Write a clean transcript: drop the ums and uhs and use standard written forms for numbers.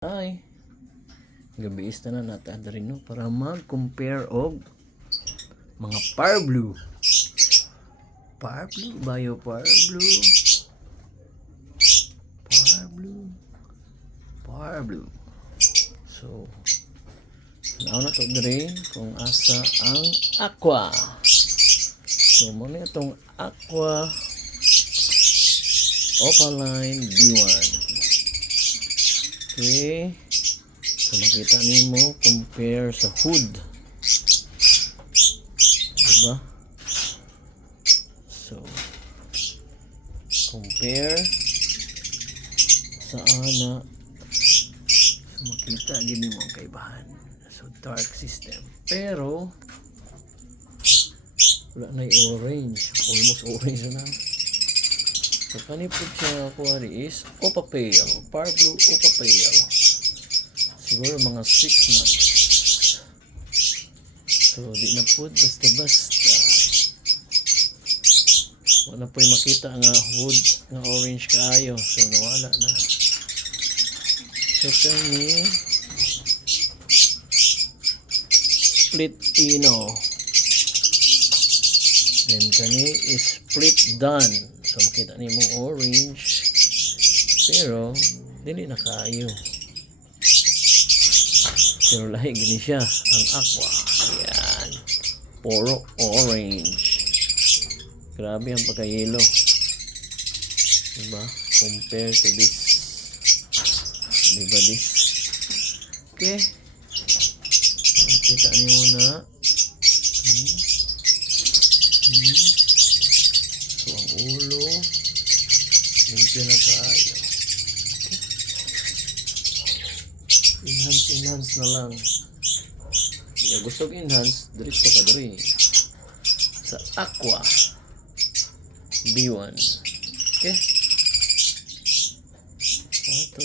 Ay, gabiista na natin rin no para mag-compare og mga Power Blue. Power Blue, Bio Power Blue. Power Blue. Power Blue. So, nauna to dire kung asa ang Aqua. So, muna itong Aqua Opaline B1. Okay. So, makita nimo compare sa hood. Diba? So, compare sa ana. So, makita gini mo ang kaibahan. So, dark system. Pero, wala na yung orange. Almost orange na. So, kanipod siya kuwari is Opa Pale. Power Blue Opa Pale. Siguro mga 6 months. So, di na po basta-basta. Wala po yung makita nga hood nga orange kaayo. So, nawala na. So, kani split ino. Then, kani is split done. So, makita niyo mong orange. Pero, dili na kaayo. Pero lahi gini siya ang Aqua. Yan. Puro orange. Grabe ang pagka-yellow. Diba? Compare to this. Diba this? Okay. Kita niyo muna. So, ang ulo. Limpyo na kaayo. Enhance na lang. Hindi gusto enhance, diretso ka diri sa Aqua B1. Okay? Ito.